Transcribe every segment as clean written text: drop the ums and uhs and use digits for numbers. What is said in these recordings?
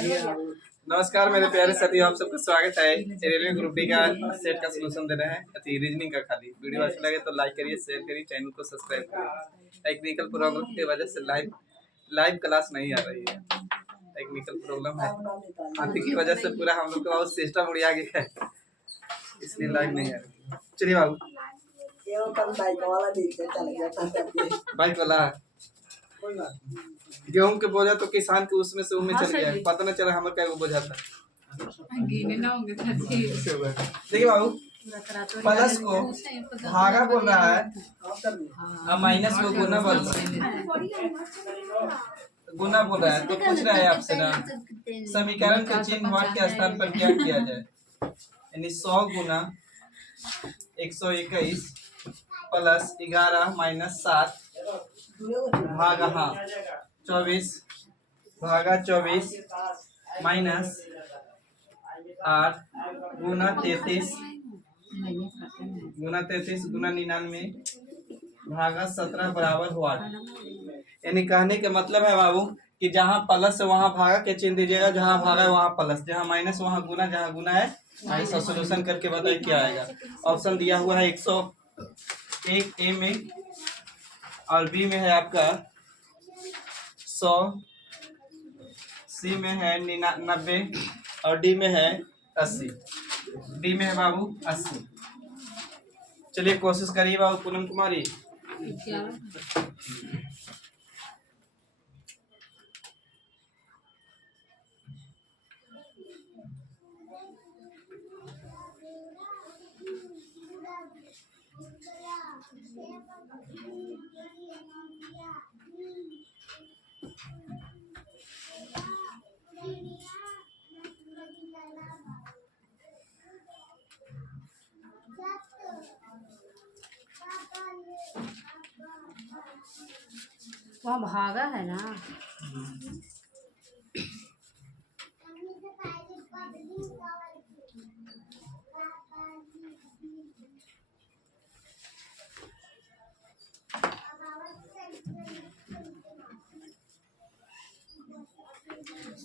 नमस्कार मेरे प्यारे साथियों, आप सबका स्वागत है। रेलवे ग्रुप डी का सेट का सोल्यूशन दे रहे हैं रीजनिंग का। खाली वीडियो अच्छा लगे तो लाइक करिए, शेयर करिए, चैनल को सब्सक्राइब करिए। टेक्निकल प्रॉब्लम की वजह से लाइव क्लास नहीं आ रही है। टेक्निकल प्रॉब्लम है, हाथी की वजह से पूरा हम लोग का सिस्टम उड़िया गया है, इसलिए लाइव नहीं आ रही। चलिए बाबू, बाइक वाला गेहूं के बोझा तो किसान के उसमें से उनमें चल गया, पता न चला हमारे क्या बोझा था। देखिए बाबू, प्लस को भागा बोल रहा है और माइनस को गुना बोल रहा है। तो पूछ रहा है आपसे ना, समीकरण के चिन्ह वाट के स्थान पर क्या किया जाए। यानी 100 गुना 121 प्लस 11 माइनस 7 भागा 24 भागा 24 माइनस 8 गुना 33 गुना 99 भागा 17 बराबर हुआ। यानी कहने का मतलब है बाबू कि जहाँ प्लस है वहाँ भागा के चिन्ह दीजिएगा, जहाँ भागा है वहाँ प्लस, जहाँ माइनस वहाँ गुना, जहाँ गुना है ऐसा सोल्यूशन करके बताइए क्या आएगा। ऑप्शन दिया हुआ है 101 ए में, और बी में है आपका 100, सी में है 90 और डी में है 80। डी में है बाबू 80। चलिए कोशिश करिए बाबू पूनम कुमारी। वहाँ भागा है ना।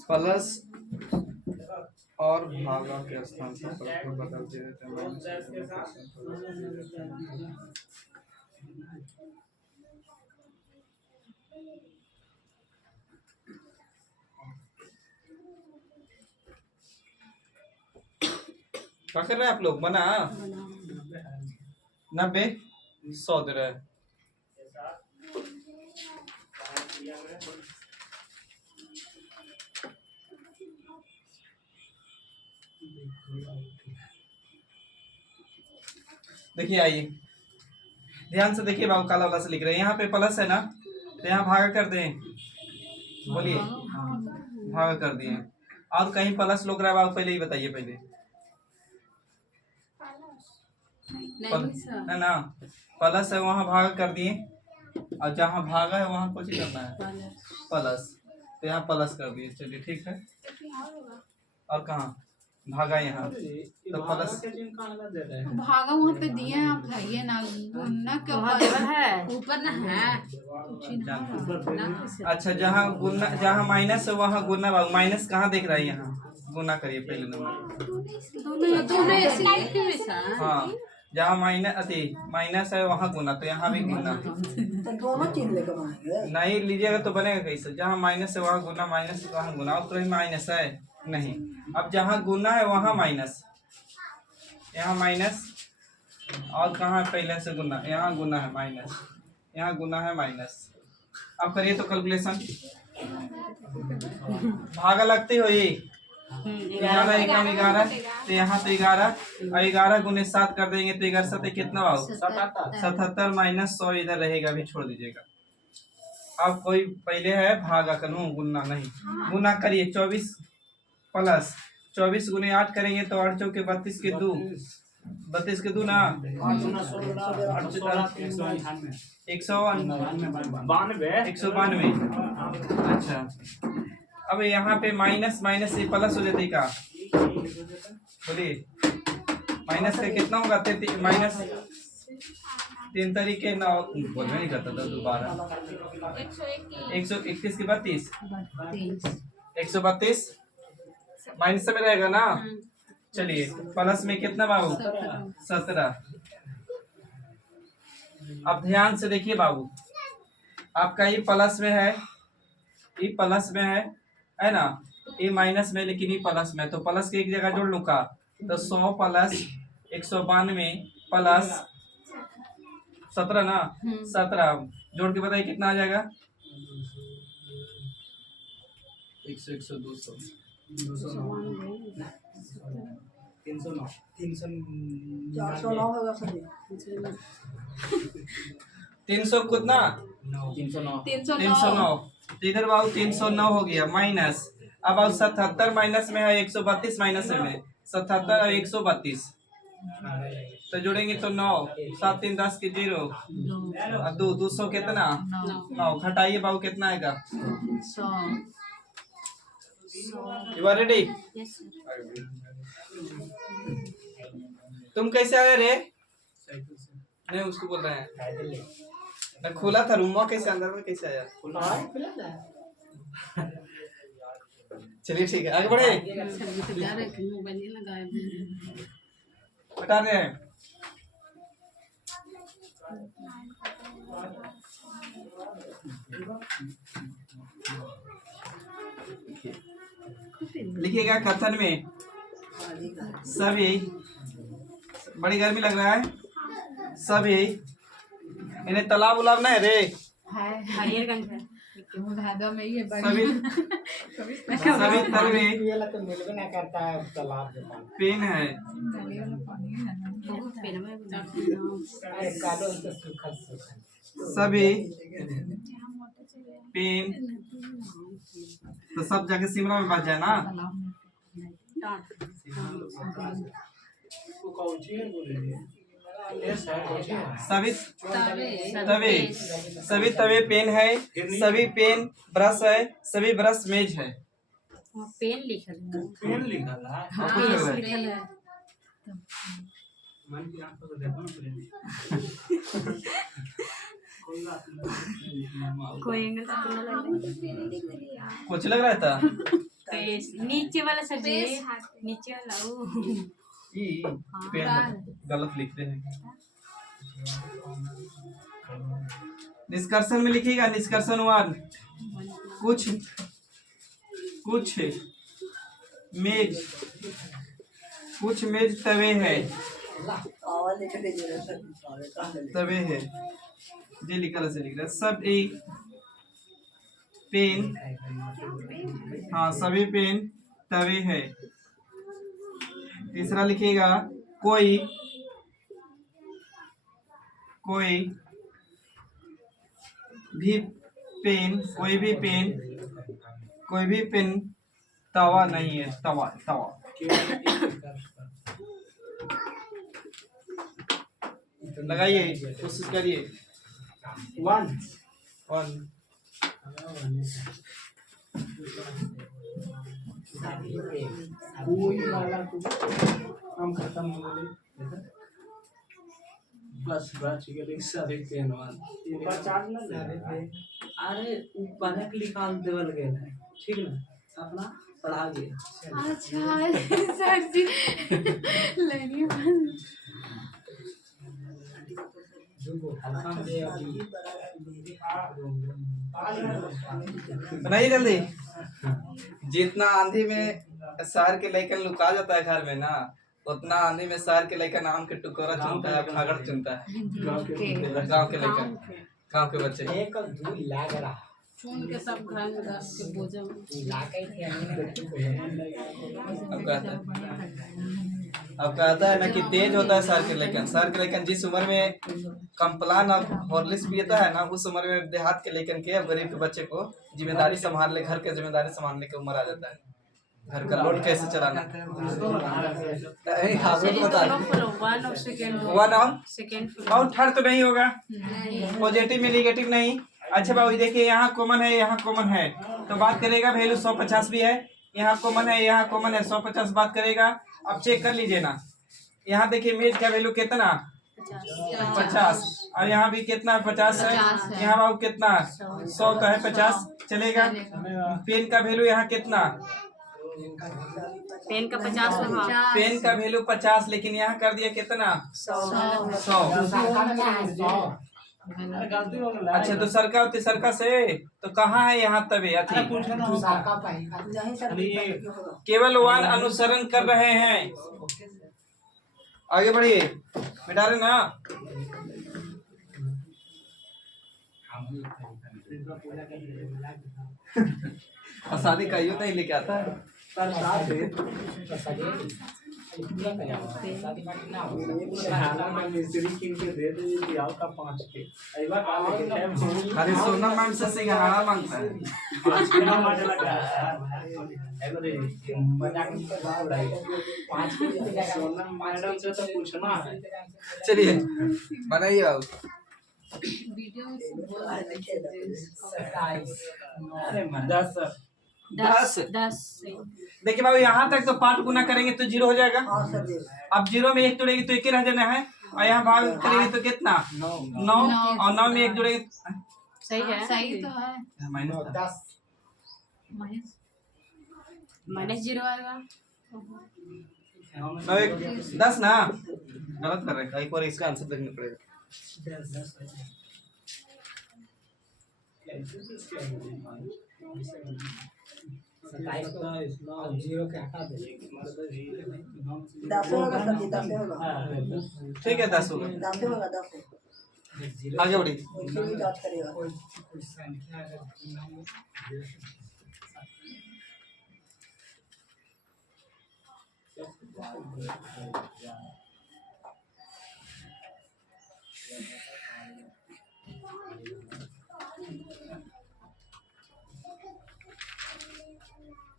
प्लस और भागा के स्थान पर बदल देते हैं। क्या कर रहे हैं आप लोग? बना 90 100 दे रहा है। देखिए आइए ध्यान से देखिए बाबू, काला वाला से लिख रहे हैं। यहाँ पे प्लस है ना, तो यहाँ भागा कर दें। बोलिए, भागा कर दिए। और कहीं प्लस लोग रहा है बाबू, पहले ही बताइए। पहले है ना, प्लस है वहाँ भागा कर दिए, और जहाँ भागा है वहाँ कुछ करना है प्लस, तो यहाँ प्लस कर दिए। चलिए ठीक है। और कहाँ भागा? यहाँ तो प्लस भागा वहाँ पे दिए हैं, आप खाइए ना। गुना के ऊपर ना है। अच्छा, जहाँ गुना, जहाँ माइनस है वहाँ गुना। बाबू माइनस कहाँ देख रहा है? यहाँ गुना करिए पहले नंबर। हाँ, जहाँ माइनस है वहाँ गुना, तो यहाँ भी गुना। नहीं लीजिएगा तो बनेगा कैसे? जहाँ माइनस है वहाँ गुना, माइनस वहाँ गुना। अब कहीं माइनस है नहीं। अब जहाँ गुना है वहाँ माइनस, यहाँ माइनस, और कहाँ पहले से गुना? यहाँ गुना है माइनस, यहाँ गुना है माइनस। अब करिए तो कैलकुलेशन। भागा लगती हो ये 11 एकम 11, तो यहाँ तो 11 और 11 गुने 7 कर देंगे तो 11 7 कितना आओ? 77 माइनस 100 इधर रहेगा, भी छोड़ दीजिएगा। अब कोई पहले है भागा करूँ, गुना नहीं। गुना करिए 24 प्लस 24 गुने 8 करेंगे तो 8 चौके 32 के 2, 32 के 2 ना 192। अच्छा, अब यहाँ पे माइनस माइनस से प्लस हो जाती का? बोलिए, माइनस का कितना होगा? माइनस 3 तरीके ना बोल नहीं करता था दोबारा। 131 के 32 132 माइनस में रहेगा ना। चलिए प्लस में कितना बाबू 17। अब ध्यान से देखिए बाबू, आपका ये प्लस में है, ये प्लस में है ना, ये माइनस में, लेकिन ये प्लस में, तो प्लस की एक जगह जोड़ लूंगा तो 100 प्लस 192 प्लस 17 ना, 17 जोड़ के बताइए कितना आ जाएगा। 100 100 200 309 300 कितना 309। इधर बाबू 309 हो गया माइनस। अब 77 माइनस में है, 132 माइनस में, 77 और 132 तो जोड़ेंगे तो 9 7 3 10 की 0 और 200 कितना 9। घटाइए बाबू कितना आएगा 100। You are ready. तुम कैसे आए रे? नहीं उसको बोल रहे हैं, खुला था रूम में, कैसे अंदर में कैसे आया? चलिए ठीक है आगे बढ़े। बता रहे हैं लिखिएगा कथन में सभी, बड़ी गर्मी लग रहा है, सभी इन्हें तालाब उलाब नहीं रे, सभी सभी तरह पेन है, सभी पेन, तो सब जगह सिमरा में बच जाए ना। सभी तवे, सभी तवे पेन है, सभी पेन ब्रश है, सभी ब्रश मेज है। पेन लिखल है, पेन लिखल है। हाँ, कुछ लग रहा है। लिखल है। मन की आंखों को देखो ना प्रेम। कोई एंगल से तो लग कुछ लग रहा था नीचे वाला सर जी, नीचे वाला वो ई पेन गलत लिखते हैं। निष्कर्षण में लिखिएगा, निष्कर्षण 1 कुछ मेज, कुछ मेज तवे है, तवे है जी लिखा से लिख रहा है। सब एक पेन, हाँ सभी पेन तवे है। तीसरा लिखिएगा कोई भी पेन, कोई भी पेन तवा नहीं है, तवा लगाइए, कोशिश करिए। 1 कोई वाला तो हम खत्म हो गए बस बच गए सारे पेन वाला पहचान ना रहे थे। अरे ऊपर के निकाल देवल गए है, ठीक ना, अपना पढ़ा गया। अच्छा सर जी लगी नहीं जल्दी। जितना आंधी में शहर के लड़कन लुका जाता है घर में ना, उतना आंधी में शहर के लड़का आम के टुकड़ा चुनता है, खागड़ चुनता है। गांव के लड़का, गांव के बच्चे एक दूर लाग रहा चुन के सब घर में रख के भोजन अब कहता है ना कि तेज होता है शहर के लड़कन जिस उम्र में कम्प्लान और हॉर्लिक्स पीता है ना, उस उम्र में देहात के लड़कन के, गरीब के बच्चे को जिम्मेदारी संभालने, घर के जिम्मेदारी संभालने की उम्र आ जाता है। घर का लोड कैसे चलाना, और थर्ड तो नहीं होगा, पॉजिटिव में निगेटिव नहीं। अच्छा बाबू देखिए, यहाँ कॉमन है, यहाँ कॉमन है, तो बात करेगा वैल्यू 150 भी है, यहाँ कॉमन है, यहाँ कॉमन है, 150 बात करेगा। अब चेक कर लीजिए ना, यहाँ देखिए मेज का वैल्यू कितना 50, और यहाँ भी कितना 50 है, यहाँ बाबू कितना 100 का है, 50 चलेगा। पेन का वैल्यू यहाँ कितना पेन का 50 लगा। पेन का वैल्यू 50, लेकिन यहाँ कर दिया कितना 100। अच्छा तो सरका तिसरका से तो कहाँ है यहाँ तभी अथी केवल 1 अनुसरण कर रहे हैं। आगे बढ़िए मिटा रहे ना। और शादी का यूं नहीं लेके आता है। अरे सोना मैम से सिंघाड़ा मांगता है। चलिए बनाइए बाबू। दस। 10 देखिए बाबू यहाँ तक तो 5 गुना करेंगे तो 0 हो जाएगा। अब 0 में 1 जुड़ेगी तो 1 ही रह जाना है, और यहाँ भाग करेंगे तो कितना 9, और 9 में 1 जुड़ेगी सही है। सही तो है। -0 आएगा। 10 ना, गलत कर रहे हैं। एक बार इसका आंसर देखना पड़ेगा। ठीक है 10 होगा। आगे बढ़िए।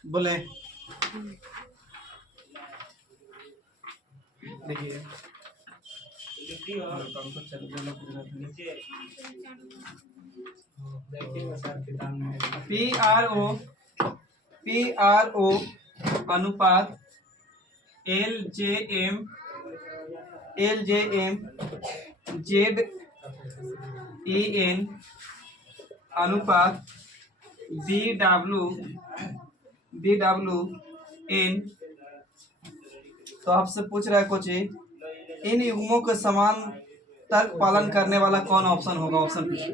बोले देखिए PRO अनुपात LJM ZEN अनुपात BWN। तो आपसे पूछ रहा है कोच इन युग्मों के समान तर्क पालन करने वाला कौन ऑप्शन होगा? ऑप्शन पूछिए।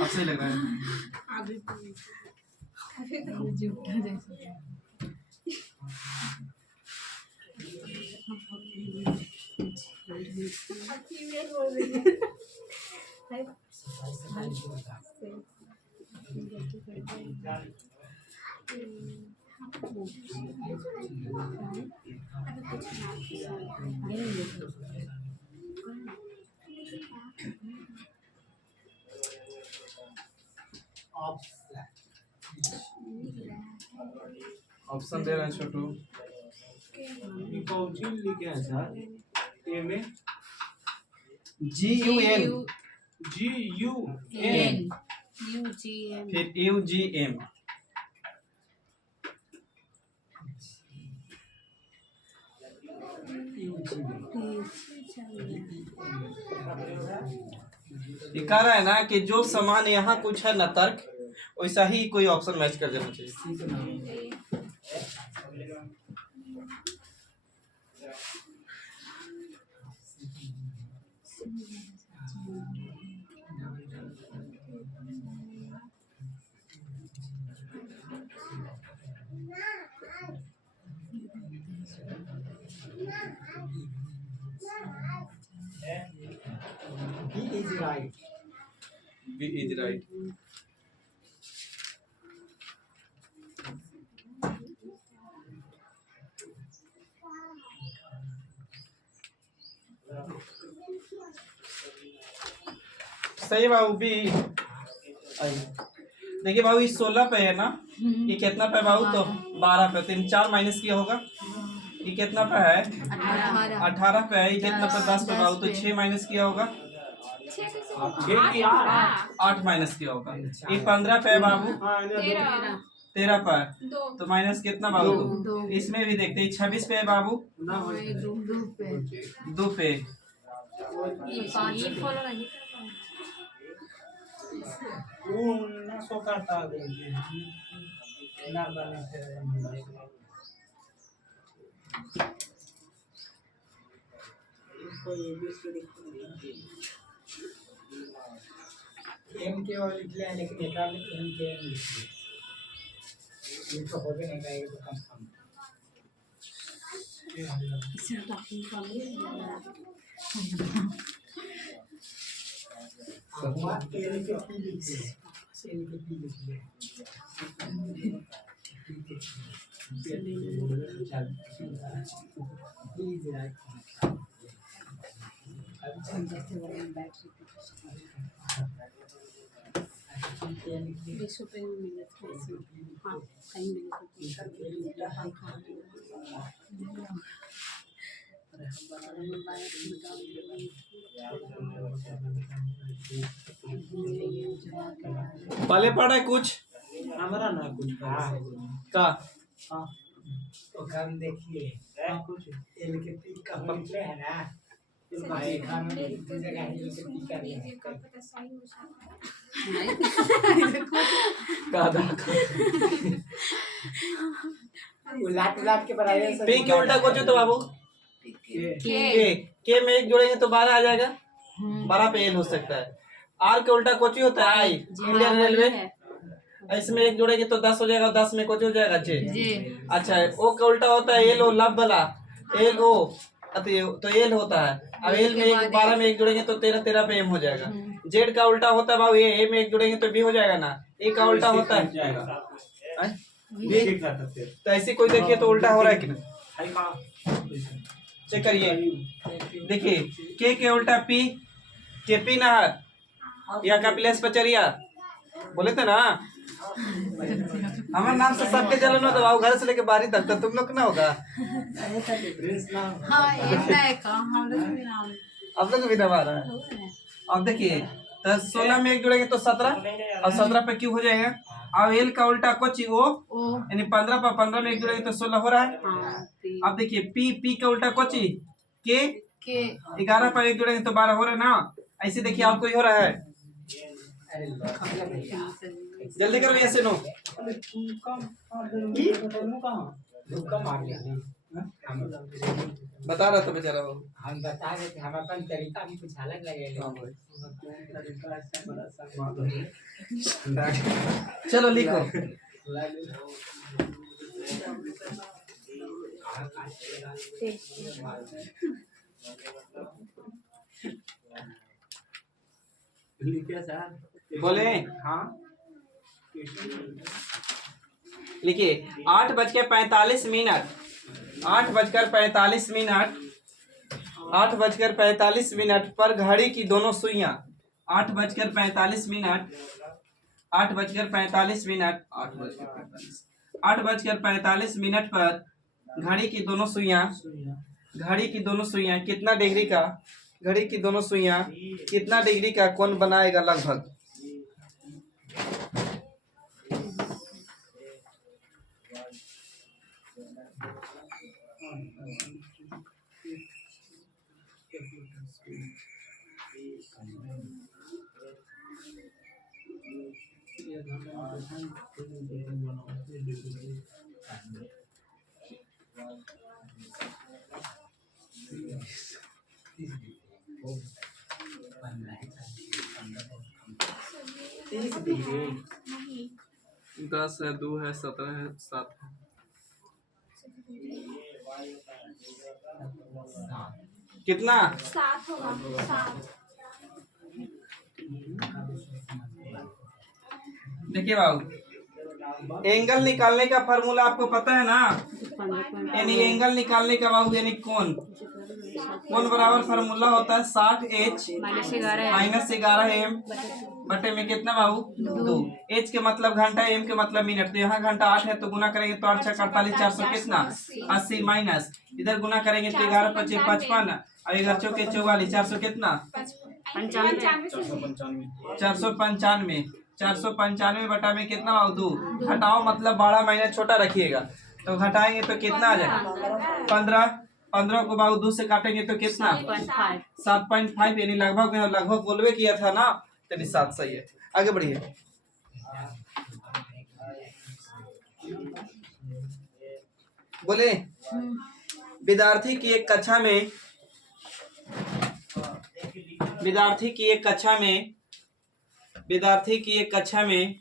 अब सही लग रहा है। ऑप्शन दे रहे हैं छोटू। लिखे हैं सर ए में GUN UGM फिर UGM। ये कह रहा है ना कि जो समान यहाँ कुछ है ना तर्क, वैसा ही कोई ऑप्शन मैच कर देना चाहिए। B is right। सही बाबू बी। देखिए बाबू ये 16 पे है ना, ये कितना पे बाबू? तो 12 पे। 3 4 माइनस किया होगा, ये कितना पे है? 18 पे है। ये कितना पे? 10 पे बाबू। तो 6 माइनस किया होगा, 8 माइनस किया होगा। ये 15 पे है बाबू, 13 पे। तो माइनस कितना बाबू? 2। इसमें भी देखते हैं 26 पे है बाबू, 2 पे। ये फॉलो नहीं वो ना सो करता है ना बने एम के वाले लिखले हैं लेकिन एक आदमी एम के एम लिखले ये तो हो गया नहीं कहेगा तो कम कम हुआ एल के पी लिखले एल के पी लिखले पहले पढ़ा है कुछ हमारा ना कुछ का हाँ तो काम देखिए कुछ एल के पी का लिखले है ना भाई खाना जगह एल के पी का नहीं का उलाट उलाट के बनाए पी के उल्टा कुछ तो बाबू के में एक जोड़ेंगे तो 12 आ जाएगा 12 पे एल हो सकता है। आर के उल्टा कोची होता है आई इंडियन रेलवे इसमें एक जोड़ेंगे तो 10 हो जाएगा 10 में कोची हो जाएगा जे अच्छा ओ का उल्टा होता है एल ओ लब वाला एल ओ तो एल होता है। अब एल में 12 में एक जोड़ेंगे तो 13 पे एम हो जाएगा। जेड का उल्टा होता है बाबू ए में एक जोड़ेंगे तो बी हो जाएगा ना। ए का उल्टा होता है तो ऐसे कोई देखिए तो उल्टा हो रहा है कि नहीं चेक करिए देखिए के उल्टा पी के पी नहर या कपिलेश पचरिया बोले थे ना हमारे नाम से सबके चलन हो तो आओ घर से लेके बारी तक तो तुम लोग ना होगा अब लोग भी दबा रहा है। अब देखिए तो 16 में एक जुड़ेंगे तो 17 और 17 पे क्यों हो जाएगा। अब एल का उल्टा कोची ओ यानी 15 पर 15 में एक जुड़ेंगे तो 16 हो रहा है। अब देखिए पी पी का उल्टा कोची के 11 पर एक जुड़ेंगे तो 12 हो रहा है ना। ऐसे देखिए आप कोई हो रहा है जल्दी करो ऐसे नो बता रहा था बेचारा वो हम बता रहे थे हम अपन तरीका भी कुछ अलग लगेगा चलो लिखो लिखे सर बोले हाँ लिखिए 8:45 8:45 पर घड़ी की दोनों सुइयां 8:45 पर घड़ी की दोनों सुइयां कितना डिग्री का कोण बनाएगा लगभग। दस है 2 है 17 है 7 है कितना 7 होगा 7। देखिए बाबू एंगल निकालने का फार्मूला आपको पता है ना। यानी एंगल निकालने का बाबू यानी कोण बराबर फार्मूला होता है 60h -11m बटे में कितना बाबू 2। h के मतलब घंटा m के मतलब मिनट। तो यहाँ घंटा 8 है तो गुना करेंगे तो 8 × 48 400 कितना 80 माइनस इधर गुना करेंगे तो 11 × 5 = 55 और 11 × 4 = 44 400 कितना 495 बटा में कितना बाबू 2। घटाओ मतलब 12 माइनस छोटा रखिएगा तो घटाएंगे तो कितना आ जाएगा 15 15 को बाबू 2 से काटेंगे तो कितना 7.5 यानी लगभग लगभग बोलवे किया था ना, यानी 7 सही है। आगे बढ़िए। बोले विद्यार्थी की एक कक्षा में विद्यार्थी की एक कक्षा में विद्यार्थी की एक कक्षा में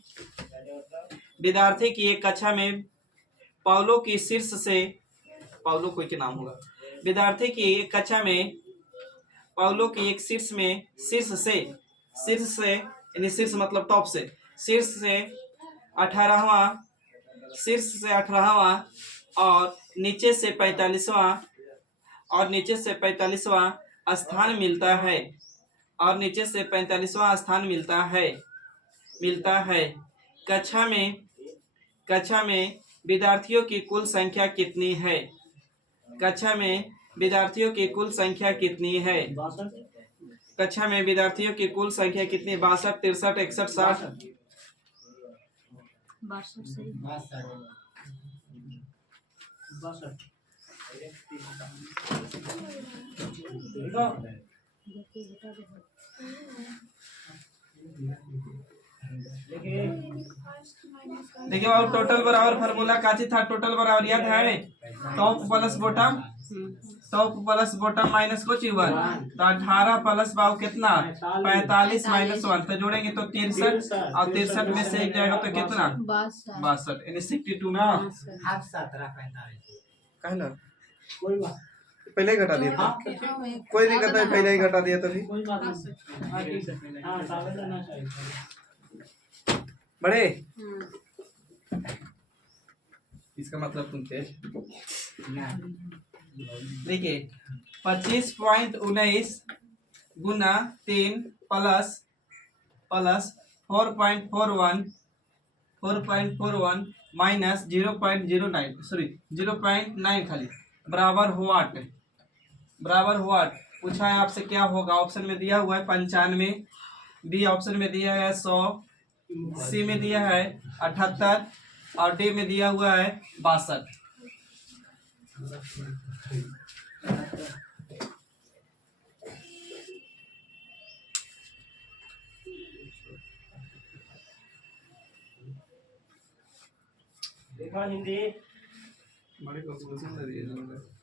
विद्यार्थी की एक कक्षा में पाउलो की शीर्ष से पाउलो कोई के नाम होगा। विद्यार्थी की एक कक्षा में पाउलो की एक शीर्ष से यानी शीर्ष मतलब टॉप से शीर्ष से 18वां और नीचे से 45वां स्थान मिलता है। कक्षा में विद्यार्थियों की कुल संख्या कितनी है? कक्षा में विद्यार्थियों की कुल संख्या कितनी है? कक्षा में विद्यार्थियों की कुल संख्या कितनी? 62, 63, 61, 60। 62। देखिए बाबू टोटल बराबर फार्मूला काची था? टोटल बराबर याद है? टॉप प्लस बॉटम माइनस कुछ 1 तो 18 प्लस बाबू कितना 45 माइनस 1 तो जोड़ेंगे तो 63 और 63 में से एक जाएगा तो कितना 62 यानी 62 ना। आप 17 45 कहे ना कोई बात पहले ही घटा दिया था, कोई दिक्कत नहीं, पहले ही घटा दिया था भी। कोई बात नहीं। हाँ साबित करना चाहिए बड़े इसका मतलब सुनते देखिए 25.19 गुना 3 प्लस 4.41 माइनस 0.09 खाली बराबर व्हाट पूछा है आपसे क्या होगा। ऑप्शन में दिया हुआ है 95, बी ऑप्शन में दिया है 100, सी में दिया है 78 और डी में दिया हुआ है 62। देखा हिंदी बड़े कैलकुलेशन दे दिए मैंने।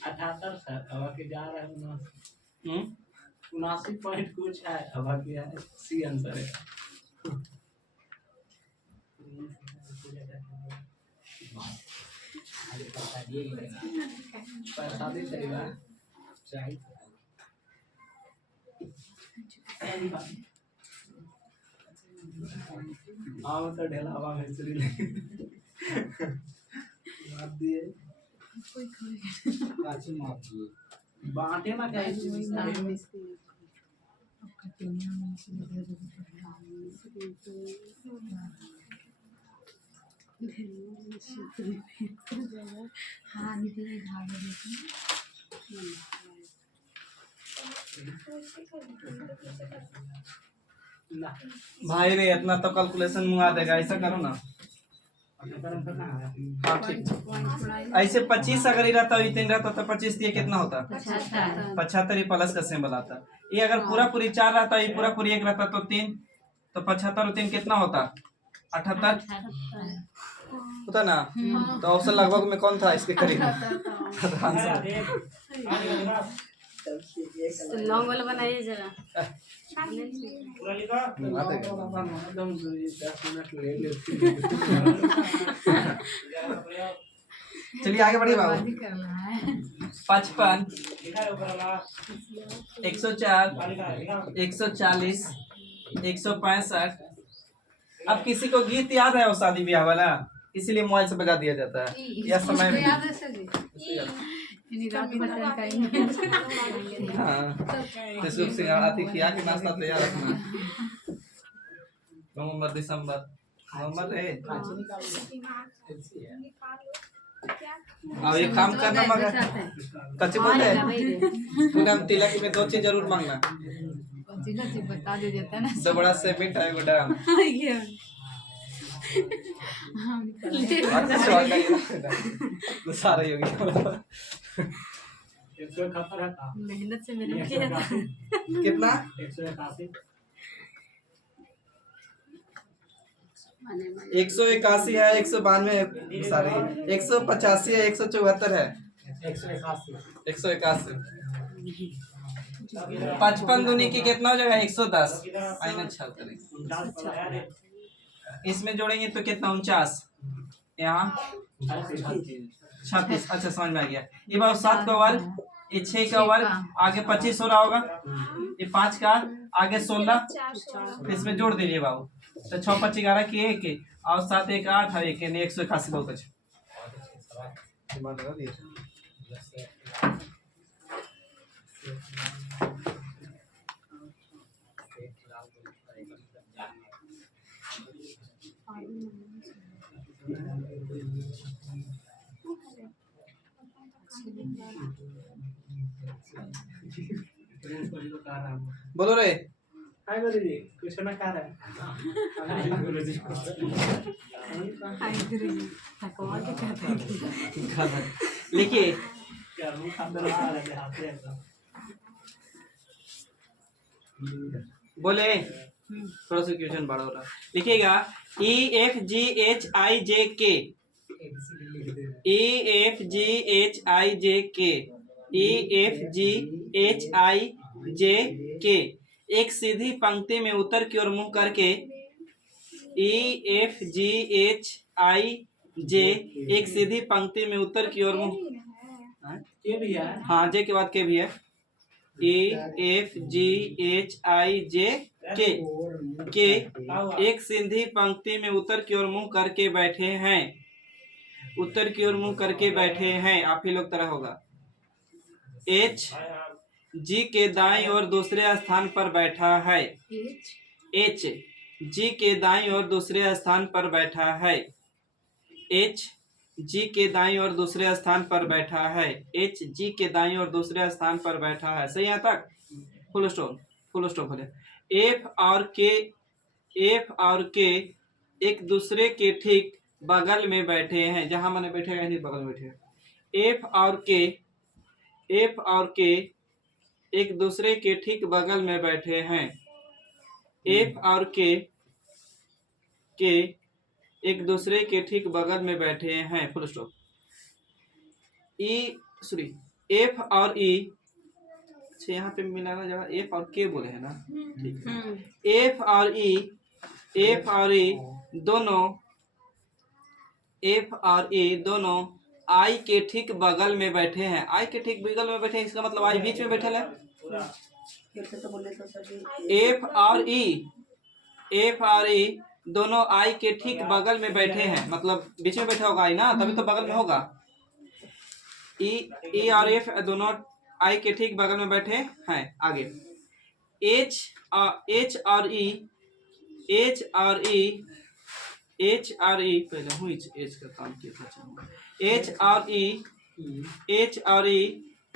अठहत्तर सर अब के जा रहा है 79 पॉइंट कुछ है अब के है सी आंसर है। पैसा भी चलेगा चाहिए आओ तो ढेलावा भेजरी मार दिए काची मार दिए बांटे ना क्या भाई रे इतना तो कैलकुलेशन मंगा देगा, ऐसा करो ना। हाँ ठीक, ऐसे 25 अगर ही रहता 3 रहता तो 25 दिए कितना होता 75 प्लस का सिंबल आता। ये अगर पूरा पूरी 4 रहता ये पूरा पूरी 1 रहता तो 3 तो 75 और 3 कितना होता 78 होता ना। तो ऑप्शन लगभग में कौन था इसके करीब? लॉन्ग वाला बनाइए जरा। पूरा लिखा एकदम 10 मिनट ले लेती चलिए आगे बढ़िए बाबू। 55 104 140 165। अब किसी को गीत याद है वो शादी ब्याह वाला? इसीलिए मोबाइल से बजा दिया जाता है या समय में। याद है सर जी इन्हीं रात बटन का ही हाँ तो शुभ सिंगार आती किया के नाश्ता तैयार रखना। नवंबर है। अब ये काम करना मगर कच्चे बोलते तूने हम तिलक में 2 चीज जरूर मांगना। बता दे देता ना 2 बड़ा सेमेंट है गोडा गुस्सा रही होगी। मेहनत से मैंने किया था। कितना 181 है 192 सारी 185 है 174 है 181 55 दूनी की कितना हो जाएगा 110 आइना छल करेंगे इसमें जोड़ेंगे तो कितना 49 यहाँ 36 अच्छा समझ में आ गया। ये बाबू 7 का वर्ग ये 6 का वर्ग आगे 25 हो रहा होगा ये 5 का आगे 16 तो इसमें जोड़ दीजिए बाबू तो 6 5 11 की 1 और 7 1 8 और 1 यानी 181 बहुत अच्छा। बोलो रे हाय गुरुजी कुछ ना कर रहा है गुरुजी हाय गुरुजी थकवा के कहते हैं लिखिए क्या रूम अंदर आ रहा है हाथ से बोले थोड़ा सा क्वेश्चन बड़ा हो रहा लिखिएगा EFGHIJK EFGHIJK EFGHIJK एक सीधी पंक्ति में उत्तर की ओर मुंह करके EFGHIJ एक सीधी पंक्ति में उत्तर की ओर मुंह के भी है हाँ जे के बाद के भी है EFGHIJ के एक सीधी पंक्ति में उत्तर की ओर मुंह करके बैठे हैं उत्तर की ओर मुंह करके बैठे हैं आप ही लोग तरह होगा H G के दाईं ओर दूसरे स्थान पर बैठा है H G के दाईं ओर दूसरे स्थान पर बैठा है H G के दाईं ओर दूसरे स्थान पर बैठा है H G के दाईं ओर दूसरे स्थान पर बैठा है सही यहाँ तक फुल स्टॉप हो जाए F और K एक दूसरे के ठीक बगल में बैठे हैं जहां मैंने बैठे नहीं बगल में बैठे F और K एक दूसरे के ठीक बगल में बैठे हैं F और K एक दूसरे के ठीक बगल में बैठे हैं फुल स्टॉप F और E यहाँ पे मिलाना जगह F और K बोले हैं ना ठीक है F और E दोनों I के ठीक बगल में बैठे हैं I के ठीक बगल में बैठे हैं इसका मतलब I बीच में बैठे है F और E दोनों I के ठीक बगल में बैठे हैं मतलब बीच में बैठा होगा I ना तभी तो बगल में होगा E और F दोनों I के ठीक बगल में बैठे हैं आगे H और E पहले हूँ H का काम किया था H और E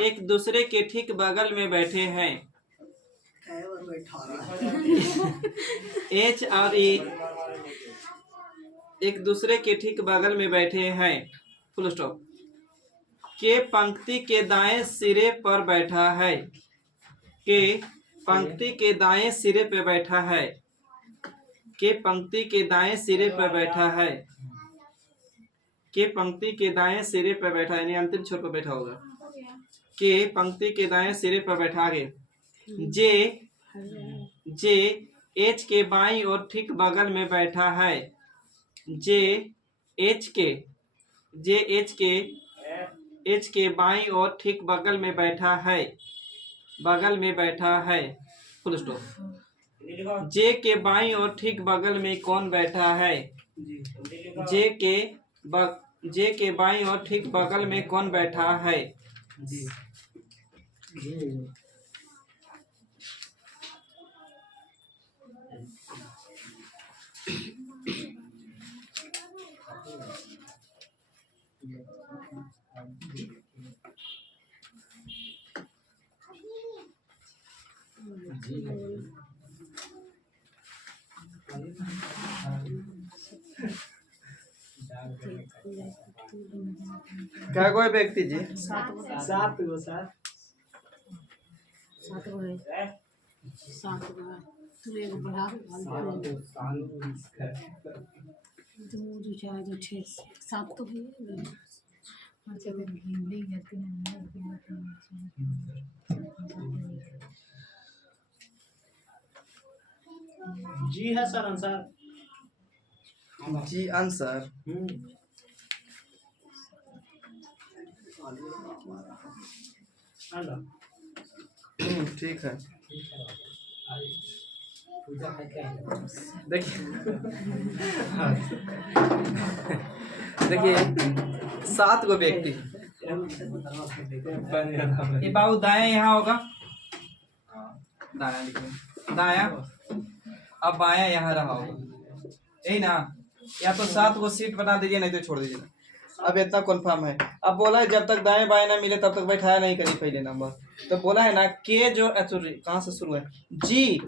एक दूसरे के ठीक बगल में बैठे हैं H और E एक दूसरे के ठीक बगल में बैठे हैं फुल स्टॉप के पंक्ति के दाएं सिरे पर बैठा है के पंक्ति के दाएं सिरे पर बैठा है के पंक्ति के दाएं सिरे पर बैठा है के पंक्ति के दाएं सिरे पर बैठा यानी अंतिम छोर पर बैठा होगा के पंक्ति के दाएं सिरे पर बैठा आगे जे H के बाईं ओर ठीक बगल में बैठा है H के बाईं ओर ठीक बगल में बैठा है फुल स्टॉप J के बाईं ओर ठीक बगल में कौन बैठा है J के जे के बाईं और ठीक बगल में कौन बैठा है? जी क्या कोई व्यक्ति जी? सात गो सात सात गो है। सात गो है। तू एगो बढ़ा दो दो चार दो छः सात तो है। अच्छा तो हिंदी जाती जी है सर आंसर। जी आंसर। ठीक है। पूजा करके देखिए देखिए 7 गो व्यक्ति। ये बाबू दाया यहाँ होगा, दाया लिखिए, दाया। अब बाया यहाँ रहा होगा, यही ना? या तो 7 गो सीट बना दीजिए, नहीं तो छोड़ दीजिए। अब इतना कन्फर्म है। अब बोला है जब तक दाएं बाएं ना मिले तब तक बैठाया नहीं करी पहले नंबर। तो बोला है ना के जो कहाँ से शुरू है? जी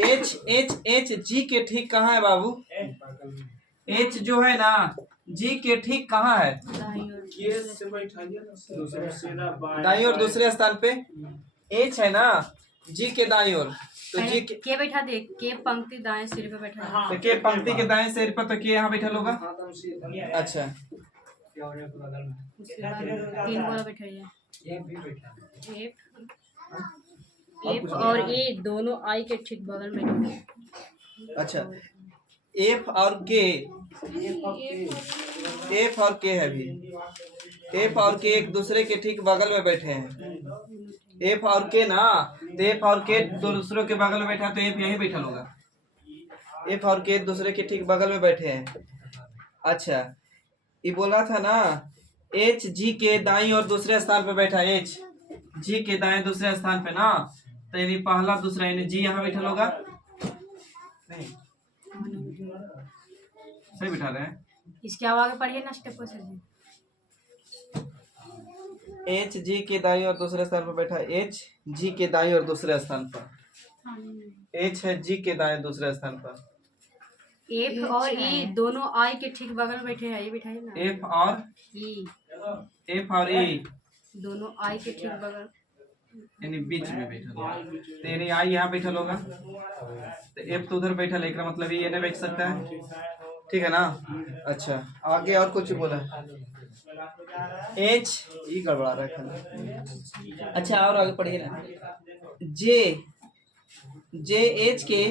एच एच एच जी के ठीक कहाँ है बाबू? एच जो है ना जी के ठीक कहाँ है? दाई और दूसरे स्थान पे एच है ना, जी के दाई और। तो जी के बैठा दे, के पंक्ति दाएं सिर पे बैठा है। तो के पंक्ति के दाएं सिर पर, तो के यहाँ बैठा होगा। अच्छा उसके बाद 3 वाला बैठा है। एफ और ए दोनों आई के ठीक बगल में बैठे हैं। अच्छा एफ और के, एफ और के है भी। एफ और के एक दूसरे के ठीक बगल में बैठे हैं। एफ और के ना, तो एफ और के दूसरों के बगल में बैठा, तो एफ यहीं बैठा होगा। एफ और के दूसरे के ठीक बगल में बैठे हैं। अच्छा ये बोला था ना एच जी के दाईं और दूसरे स्थान पे बैठा। एच जी के दाएं दूसरे स्थान पे ना, तो यानी पहला दूसरा, यानी जी यहाँ बैठा होगा। नहीं सही बैठा रहे हैं। इसके आगे पढ़िए ना स्टेप से। एच जी के दाईं और दूसरे स्थान पर बैठा। एच जी के दाईं और दूसरे स्थान पर। एच है जी के दाएं दूसरे स्थान पर। एफ और ई दोनों आई के ठीक बगल में बैठे हैं। ये बैठाइए ना। एफ और ई, एफ और ई दोनों आई के ठीक बगल, यानी बीच में बैठा होगा। तो यानी आई यहाँ बैठा होगा, तो एफ तो उधर बैठा है, मतलब ये नहीं बैठ सकता है। ठीक है ना? अच्छा आगे और कुछ बोला? एच ई गड़बड़ा रहा है खाली। अच्छा और आगे पढ़िए ना। जे जे एच के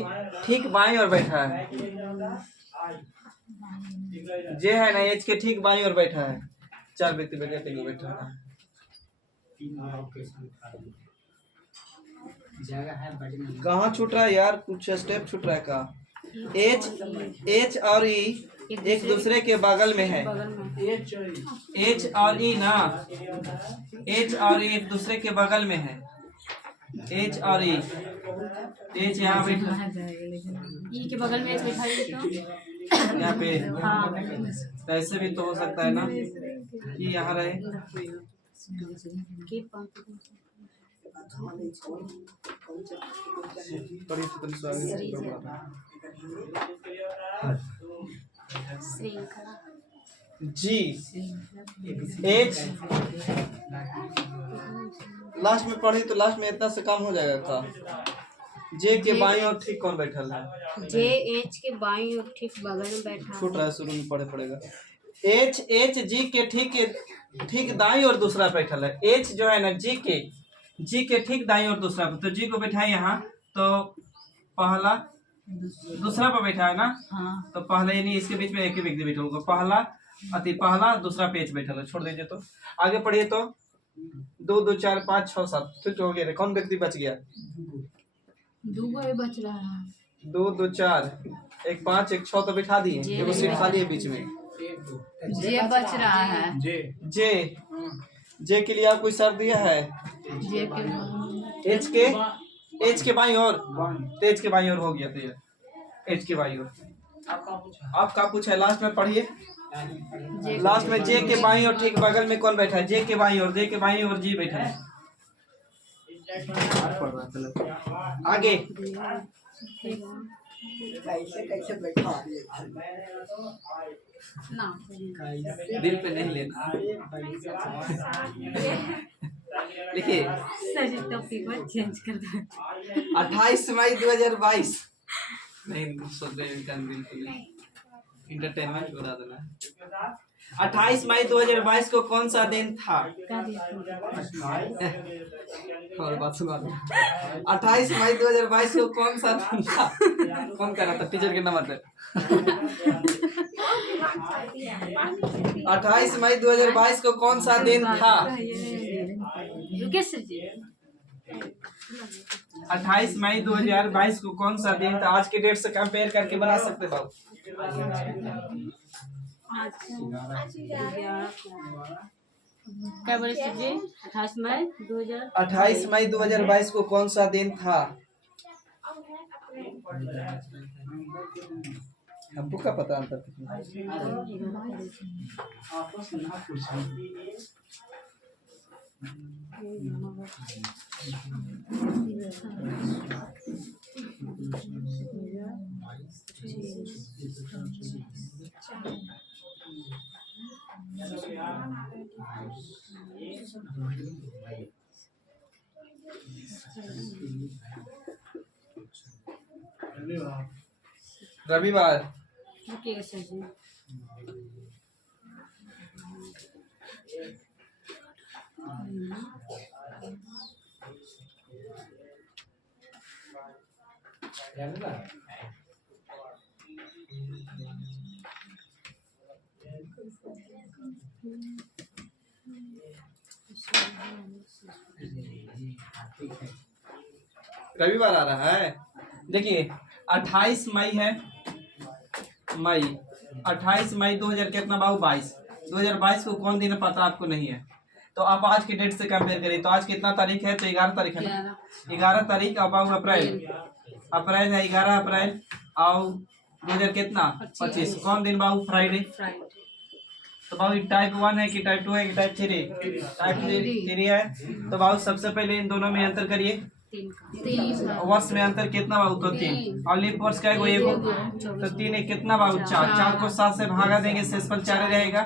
ठीक बाईं ओर बैठा है। जे है ना एच के ठीक बाईं ओर बैठा है। 4 व्यक्ति बैठे, 3 बैठा है। कहाँ छूट रहा है यार? कुछ स्टेप छूट रहा है का? एच और ई एक दूसरे के बगल में है। एच और ई ना, एच और ई एक दूसरे के बगल में है। एच और ई, एच यहाँ बैठा, ई के बगल में बैठाइए तो यहाँ पे। हाँ, तो ऐसे भी तो हो सकता है ना कि यहाँ रहे। के पंक्ति श्रृंखला जी एच लास्ट में पढ़ी तो लास्ट में इतना से काम हो जाएगा का? जे के बाईं और ठीक कौन बैठल है? जे एच के बाईं और ठीक बगल में बैठा छूट रहा है, शुरू में पढ़े पड़ेगा। एच एच जी के ठीक दाईं और दूसरा बैठल है। एच जो है ना जी के ठीक दाईं और दूसरा पे, तो जी को बैठा है यहाँ, तो पहला दूसरा पर बैठा है ना। हाँ। तो पहला यानी इसके बीच में एक ही व्यक्ति बैठा होगा। पहला दूसरा पेज बैठा है। छोड़ दीजिए तो आगे पढ़िए। तो 2 2 4 5 6 7 तो हो गया। कौन व्यक्ति बच गया? 2 बच रहा है। 2 2 4 1 5 1 6 तो बिठा दिए। एगो सीट खाली है बीच में। जे बच रहा है। जे जे के लिए आप कोई शर्त दिया है? जे के एच के बाई और तो एच के बाई और हो गया तो यार एच के बाई और आपका पूछा है लास्ट में पढ़िए। लास्ट में जे के बाई और ठीक बगल में कौन बैठा है? जे के बाई और जी बैठा है। आगे कैसे बैठा ना दिल पे नहीं लेना। देखिए सही टॉपिक में चेंज कर दो। 28 मई 2022 नहीं सोच रहे इंटरटेनमेंट उड़ा देना। 28 मई 2022 को कौन सा दिन था? और बात सुना दो। 28 मई 2022 को कौन सा दिन था? कौन कर रहा था? टीचर के नंबर पे 28 मई 2022 को कौन सा दिन था? 28 मई 2022 को कौन सा दिन था? आज के डेट से कंपेयर करके बना सकते हो। क्या बोले सर जी? 28 मई 2000 28 मई 2022 को कौन सा दिन था? हमको क्या पता अंतर कितना? रविवार। रुकिएगा सर जी। रविवार आ रहा है। देखिए 28 मई है। मई 28 मई 2000 कितना बाबू 2022 को कौन दिन पता आपको नहीं है तो आप आज के डेट से कंपेयर करिए। तो आज कितना तारीख है? तो 11 तारीख है ना। 11 तारीख अब बाबू अप्रैल है 11 अप्रैल और 2000 कितना 25 कौन दिन बाबू? फ्राइडे। तो बाबू टाइप 1 है कि टाइप 2 है कि टाइप 3? टाइप 3 है। तो बाबू सबसे पहले इन दोनों में अंतर करिए। वर्ष में अंतर कितना बाबू? तो 3 और लीप वर्ष का है एगो तो 3 एक कितना बाबू? 4 को 7 से भागा देंगे शेषफल 4 रहेगा।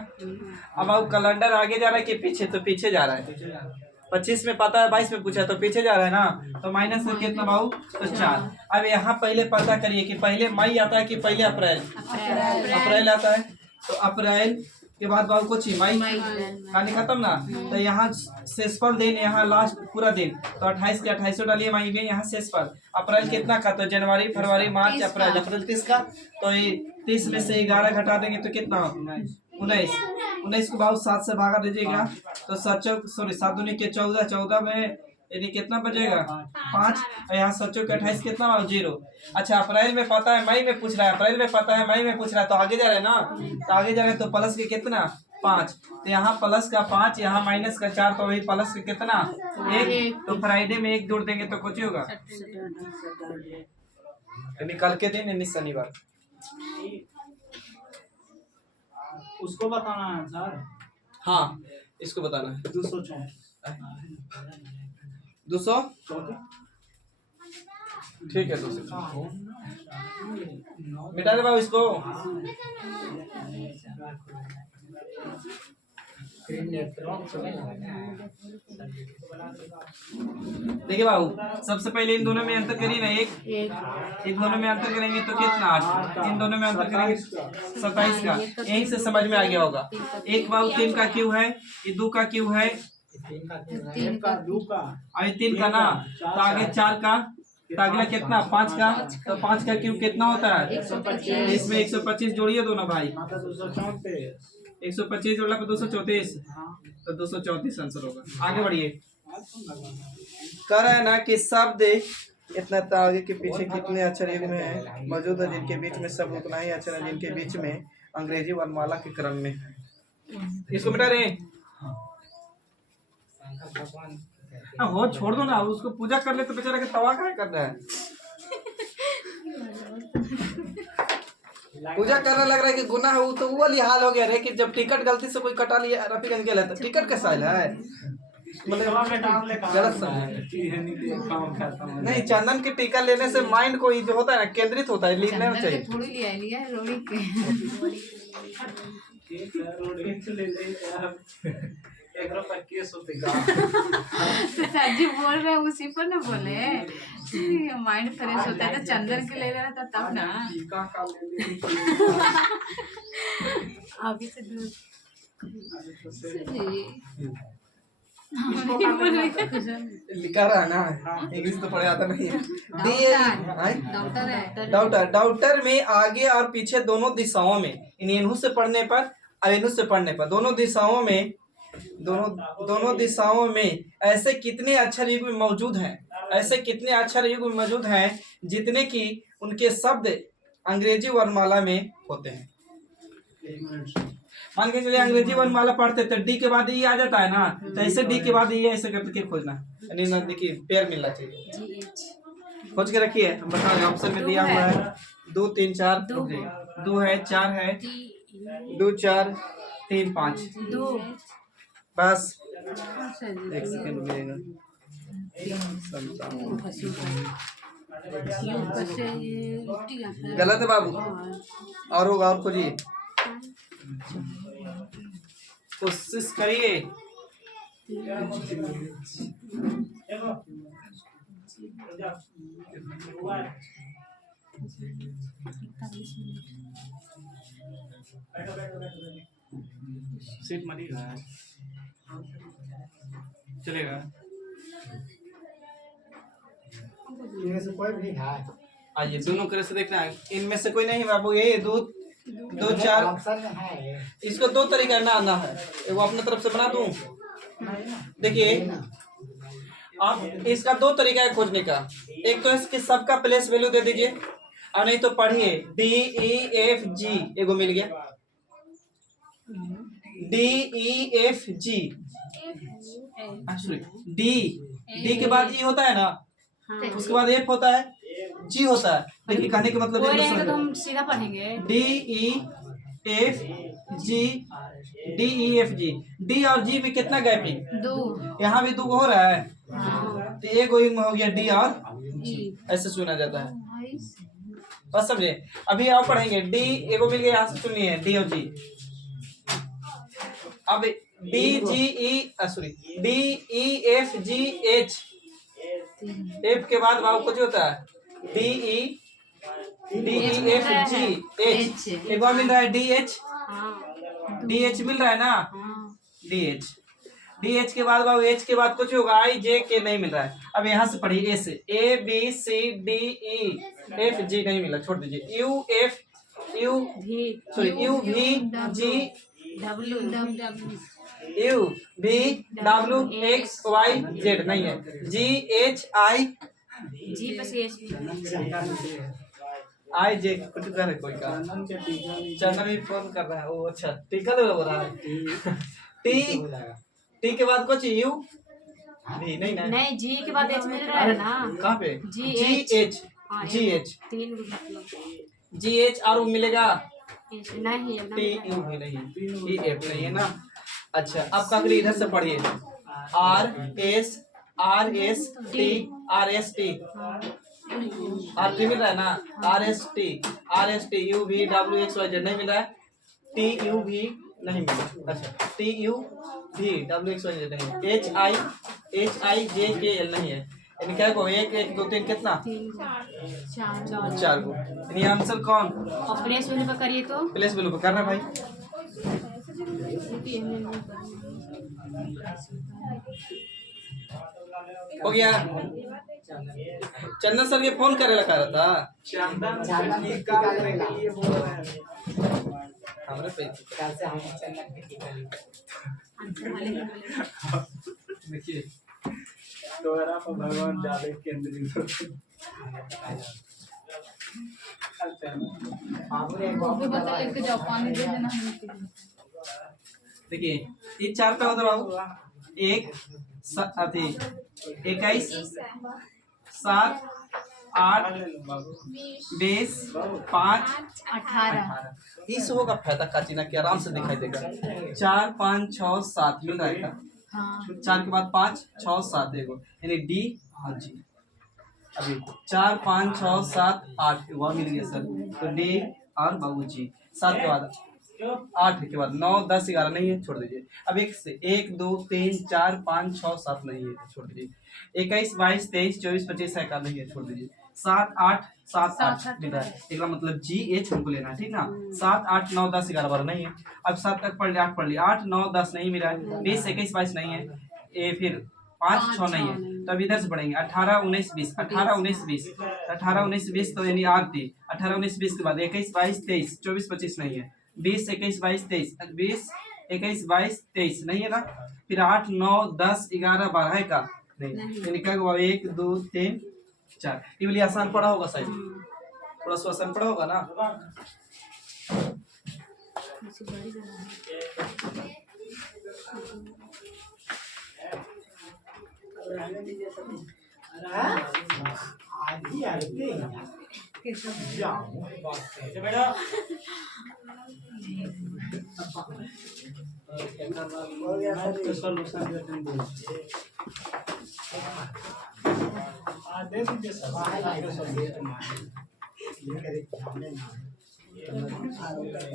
अब बाबू कैलेंडर आगे जा रहा है कि पीछे? तो पीछे जा रहा है। 25 में पता है 22 में पूछा तो पीछे जा रहा है ना। तो माइनस में कितना बाबू? तो 4। अब यहाँ पहले पता करिए कि पहले मई आता है कि पहले अप्रैल? अप्रैल आता है। तो अप्रैल के बाद बाबू कुछ ही मई कहानी खत्म ना। तो यहाँ शेषफल दिन यहाँ लास्ट पूरा दिन तो 28 के 28 डालिए मई में यहाँ शेषफल। अप्रैल कितना का? तो जनवरी फरवरी मार्च अप्रैल 30 का। तो ये 30 में से 11 घटा देंगे तो कितना? 19 को बाबू 7 से भागा दीजिएगा तो 7 दूनी के 14 में यानी कितना बचेगा? 5। और यहाँ 7 के 28 कितना बाबू? 0। अच्छा अप्रैल में पता है मई में पूछ रहा है। अप्रैल में पता है मई में पूछ रहा है तो आगे जा रहे हैं ना। तो आगे जा रहे हैं तो प्लस के कितना? 5। तो यहाँ प्लस का 5 यहाँ माइनस का 4 तो वही प्लस के कितना? 1। तो फ्राइडे में 1 जोड़ देंगे तो कुछ होगा यानी कल के दिन यानी शनिवार। उसको बताना है सर। हाँ इसको बताना है। 200 ठीक है 200 मिटा दे बाबू इसको। देखिए बाबू सबसे पहले इन दोनों में अंतर करिए ना। एक इन दोनों में अंतर करेंगे तो कितना? 8। इन दोनों में अंतर करेंगे 27 का। यहीं से समझ में आ गया होगा। एक बाबू 3 का क्यों है? ये 2 का क्यों है? 3 का 2 का और 3 का ना। तो आगे 4 का तो अगला कितना? 5 का। तो 5 का क्यूब कितना होता है? इसमें 125 जोड़िए दोनों भाई। 125 जोड़ला पर 234 तो 234 आंसर होगा। आगे बढ़िए। कह रहा है ना कि शब्द इतना तो आगे के पीछे कितने अक्षर युग में मौजूद है जिनके बीच में शब्द उतना ही अक्षर है जिनके बीच में अंग्रेजी वर्णमाला के क्रम में है। इसको मिटा रहे हो, छोड़ दो ना, उसको पूजा कर ले तो बेचारा के तवा क्या कर रहा है। पूजा करने लग रहा है कि गुनाह है, वो तो वो वाली हाल हो गया रे कि जब टिकट गलती से कोई कटा लिया रफीगंज के लिए तो टिकट कैसा है गलत नहीं। चंदन की टीका लेने से माइंड को जो होता है ना केंद्रित होता है, लिखने में चाहिए। थोड़ी लिया रोड़ी के जी बोल रहे हैं उसी पर ना बोले, माइंड फ्रेश होता है तो चंदन के ले लेना था तब ना। अभी से दूर लिखा रहा है ना, इंग्लिश तो पढ़े आता नहीं है। डाउटर में आगे और पीछे दोनों दिशाओं में, इन्हू से पढ़ने पर और इन्हू से पढ़ने पर दोनों दिशाओं में ऐसे कितने अक्षर युग्म मौजूद हैं, ऐसे कितने अक्षर युग्म मौजूद हैं जितने कि उनके शब्द अंग्रेजी वर्णमाला में होते हैं। मान के चलिए अंग्रेजी वर्णमाला पढ़ते तो डी के बाद ई आ जाता है ना, तो ऐसे डी के बाद ई ऐसे करके खोजना, यानी ना देखिए पेयर मिलना चाहिए। खोज के रखिए, हम बता रहे ऑप्शन में दिया हुआ है 2 3 4 2 है 4 है 2 4 3 5 बस। एक सेकंड मिलेगा। गलत है बाबू, और होगा, और खोजिए, कोशिश करिए। सीट मरीगा चलेगा। इनमें से कोई भी है? आइए दोनों तरह से देखना है, इनमें से कोई नहीं बाबू। ये 2 4 ऑप्शन में है। इसको 2 तरीका ना आना है, वो अपने तरफ से बना दूं। देखिए आप इसका 2 तरीका है खोजने का। एक तो इसके सबका प्लेस वैल्यू दे दीजिए, और नहीं तो पढ़िए DEFG, एगो मिल गया DEFG। डी के बाद ई होता है ना, उसके बाद एफ होता है, जी होता है। देखिए कहने का मतलब तो हम सीधा पढ़ेंगे DEFG। डी और जी में कितना गैपिंग? 2। यहाँ भी 2 हो रहा है, तो एक हो गया डी और ऐसे सुना जाता है, बस समझे। अभी आप पढ़ेंगे डी, एगो मिल गया, यहाँ से सुनिए डी और जी। अब DEFG H, एफ के बाद बाबू कुछ होता है DEFG H, एक बार मिल रहा है DH मिल रहा है ना, DH के बाद बाबू H के बाद कुछ होगा IJK नहीं मिल रहा है। अब यहाँ से पढ़िए A से ABCDEFG नहीं मिला, छोड़ दीजिए। UVWXYZ नहीं है, GHI जी बस IJ कुछ कर है कोई का। चंदन भी फोन कर रहा है, वो अच्छा टीका ले हो रहा है। टी के बाद कुछ यू नहीं जी के बाद एच मिल रहा है ना, कहाँ पे? GH 3 मतलब GH और मिलेगा नहीं है टी यू भी नहीं, EF नहीं है ना। अच्छा अब का इधर से पढ़िए RST RT मिल रहा है ना, RST UVWXYZ नहीं मिल रहा है, TUV नहीं मिला। अच्छा TUVWXYZ नहीं, HIJKL नहीं है। यानी क्या को 1 1 2 3 कितना 4 को। यानी आंसर कौन? और प्लेस वैल्यू पर करिए तो प्लेस वैल्यू पर करना भाई। हो गया। चंदन सर ये फोन करे लगा रहा था, चंदन की टीका लेने के लिए बोल रहे हैं। हमारे पे कैसे हम चंदन की टीका लेंगे? देखिए तो भगवान ज्यादा केंद्रित वो भी बता लेके जाओ, पानी दे देना हमें पी लेंगे। देखिए ये 4 पे होता बाबू, 1 अथी 21 7 8 20 5 18 इस होगा फायदा काचीना के आराम से दिखाई देगा। 4 5 6 7 मिल रहा है। हाँ 4 के बाद 5 6 7 देखो यानी डी। हाँ जी अभी 4 5 6 7 8 वह मिल गया सर, तो डी और बाबू जी। 7 के बाद 8 के बाद 9 10 11 नहीं है, छोड़ दीजिए। अब 1 से 1 2 3 4 5 6 7 नहीं है, छोड़ दीजिए। 21 22 23 24 25 21 नहीं है, छोड़ दीजिए। 7 8 7 8 मिला है, इसका मतलब जी एच हमको लेना है, ठीक ना। 7 8 9 10 11 12 नहीं है। अब 7 तक पढ़ लिया, 8 पढ़ लिया, 8 9 10 नहीं मिला है, 20 21 22 नहीं है, ये फिर 5 6 नहीं है, तो अब इधर से पढ़ेंगे 18 19 20 18 19 20 18 19 20 तो यानी 8 डी। 18 19 20 के बाद 21 22 23 24 25 नहीं है, 20 21 22 23 20 21 22 23 नहीं है ना, फिर 8 9 10 11 12 है का नहीं, यानी क्या हुआ 1 2 3 4। ये वाली आसान पढ़ा होगा शायद, थोड़ा सा आसान पढ़ा होगा ना।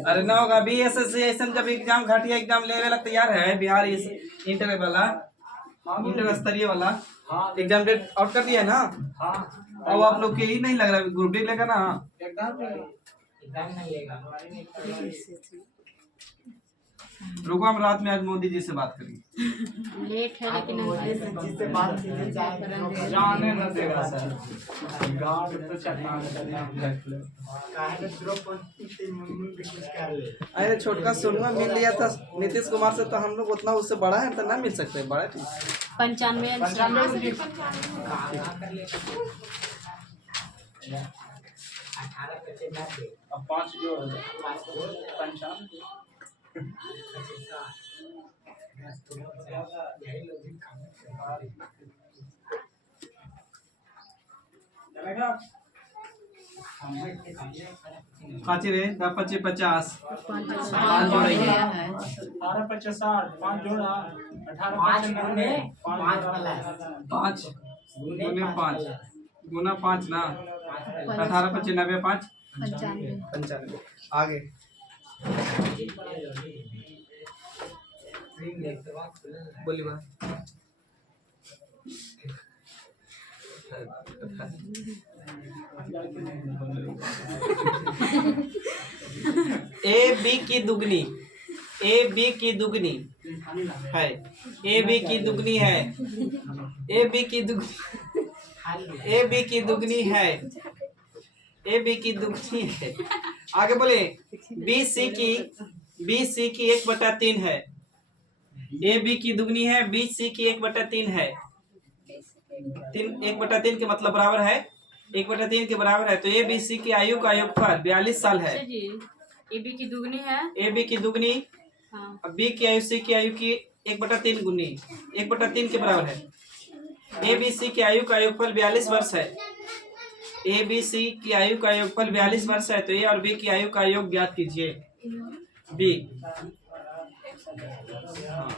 अरे ना होगा बी एस एस सी ऐसा जब एग्जाम घाटिया एग्जाम ले वाला तैयार है बिहार इंटर वाला, इंटर स्तरीय वाला एग्जाम डेट आउट कर दिया है ना। अब आप लोग के ही नहीं लग रहा है ग्रुप डी लेगा ना। रुको हम रात में आज मोदी जी से बात करेंगे। लेट है लेकिन जिससे बात कीजिए जाने न देगा सर। काहे ग्रुप कुछ कर ले। अरे छोटका सोनुआ मिल लिया था नीतीश कुमार से, तो हम लोग उतना उससे बड़ा है तो ना मिल सकते हैं, बड़ा ठीक 95 अब 5 जो 95 पाँच रे 25 50 5 हो गया है। 18 50 60 5 जोड़ा 18 5 5 गुने 5 गुना 5 ना 18 95 5 95 आगे। बोलिए बा ए बी की दुगनी, ए बी की दुगनी है, ए बी की दुगनी है, ए बी की दुगनी, ए बी की दुगनी है, ए बी की दुगनी है। आगे बोले बी सी की 1/3 है, ए बी की दुगनी है, बी सी की 1/3 है। 1/3 के मतलब बराबर है, 1/3 के बराबर है, तो ए बी सी की आयु का योगफल 42 साल है। ए बी की दुगनी है, ए बी की दुगनी हाँ। बी की आयु सी की आयु की 1/3 गुनी 1/3 के बराबर है। ए बी सी की आयु का योगफल 42 वर्ष है, ए बी सी की आयु का योगफल 42 वर्ष है, तो ए और बी की आयु का योग ज्ञात कीजिए। बी हाँ,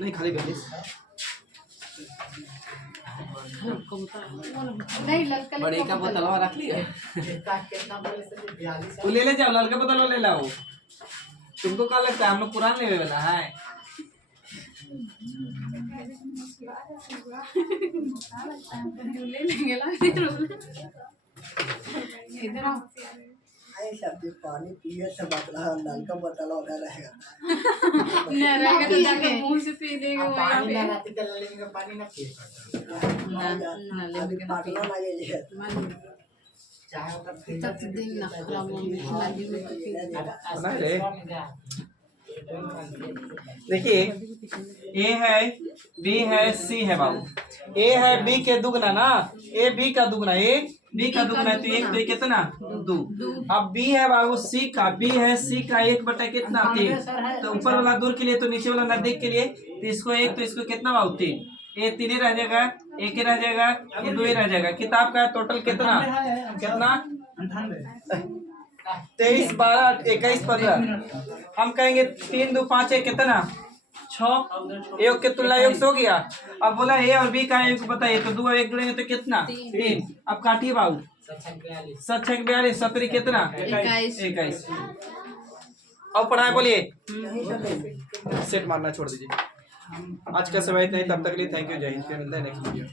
नहीं खाली 42 नहीं लड़का बड़ी का बोतल रख लिया, कितना बोले से 42 वो ले जाओ, लड़का बोतल ले लाओ। तुमको क्या लगता है हम लोग पुरान लेवे वाला है? ले लेंगे ला इधर आओ। ऐसा भी पानी पिए से बतला नलका बतला होता रहेगा। न रहेगा तो जाके मुंह से पी लेगा वो यहाँ पानी पे। ना रहती तो लेंगे पानी ना पिए ना अभी लेंगे पानी ना लगे चाहे तब दिन ना खराब हो गया लगी में तो नहीं रे देखिए ए है, बी है, सी है बाबू। ए है बी के दुगना ना, ए बी का दुगना, ए बी का दुगना है, तो एक तो ये कितना 2। अब बी है बाबू सी का, बी है सी का 1 बटा कितना 3, तो ऊपर वाला दूर के लिए तो नीचे वाला नजदीक के लिए, तो इसको 1 तो इसको कितना बाबू 3, ये 3 ही रह जाएगा, 1 ही रह जाएगा, ये 2 ही रह जाएगा। किताब का टोटल कितना 23, 12, 21, 15। हम कहेंगे 3, 2, 5 है कितना 6, योग के तुलना योग से हो गया। अब बोला ए और बी का योग बताइए, तो 2 और 1 जोड़ेंगे तो कितना 3। अब काटिए बाबू, 7 6 42, 17 कितना 21। अब पढ़ाए बोलिए, सेट मारना छोड़ दीजिए। आज का समय इतना ही, तब तक के लिए थैंक यू, जय हिंद। फिर मिलता है नेक्स्ट वीडियो।